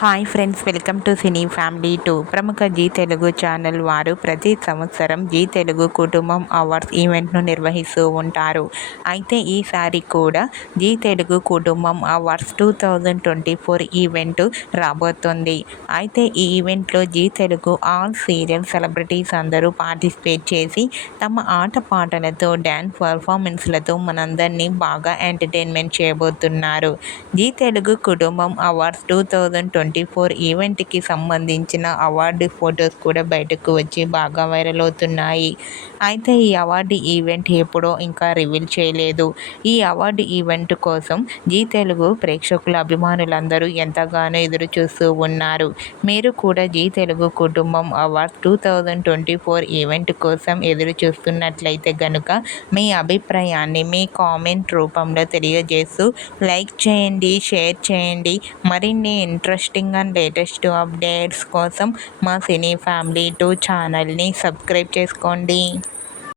Hi friends, welcome to cine family 2. ప్రముఖ G Telugu channel వారు ప్రతి సంవత్సరం జీ తెలుగు కుటుంబం అవార్డ్స్ ఈవెంట్ను నిర్వహిస్తూ ఉంటారు. అయితే ఈసారి కూడా జీ తెలుగు కుటుంబం అవార్డ్స్ 2024 ఈవెంట్ రాబోతోంది. అయితే ఈ ఈవెంట్లో Zee Telugu all serial celebrities అందరూ పార్టిసిపేట్ చేసి తమ ఆటపాటలతో డ్యాన్స్ పర్ఫార్మెన్స్లతో మనందరినీ బాగా ఎంటర్టైన్మెంట్ చేయబోతున్నారు. జీ తెలుగు కుటుంబం అవార్డ్స్ 2024 ఈవెంట్కి సంబంధించిన అవార్డు ఫొటోస్ కూడా బయటకు వచ్చి బాగా వైరల్ అవుతున్నాయి. అయితే ఈ అవార్డు ఈవెంట్ ఎప్పుడో ఇంకా రివీల్ చేయలేదు. ఈ అవార్డు ఈవెంట్ కోసం జీ తెలుగు ప్రేక్షకుల అభిమానులందరూ ఎంతగానో ఎదురు చూస్తూ ఉన్నారు. మీరు కూడా జీ తెలుగు కుటుంబం అవార్డ్స్ 2024 ఈవెంట్ కోసం ఎదురు చూస్తున్నట్లయితే గనుక మీ అభిప్రాయాన్ని మీ కామెంట్ రూపంలో తెలియజేస్తూ లైక్ చేయండి, షేర్ చేయండి. మరిన్ని ఇంట్రెస్టింగ్ అండ్ లేటెస్ట్ అప్డేట్స్ కోసం మా సినీ ఫ్యామిలీ 2 ఛానల్ని సబ్స్క్రైబ్ చేసుకోండి.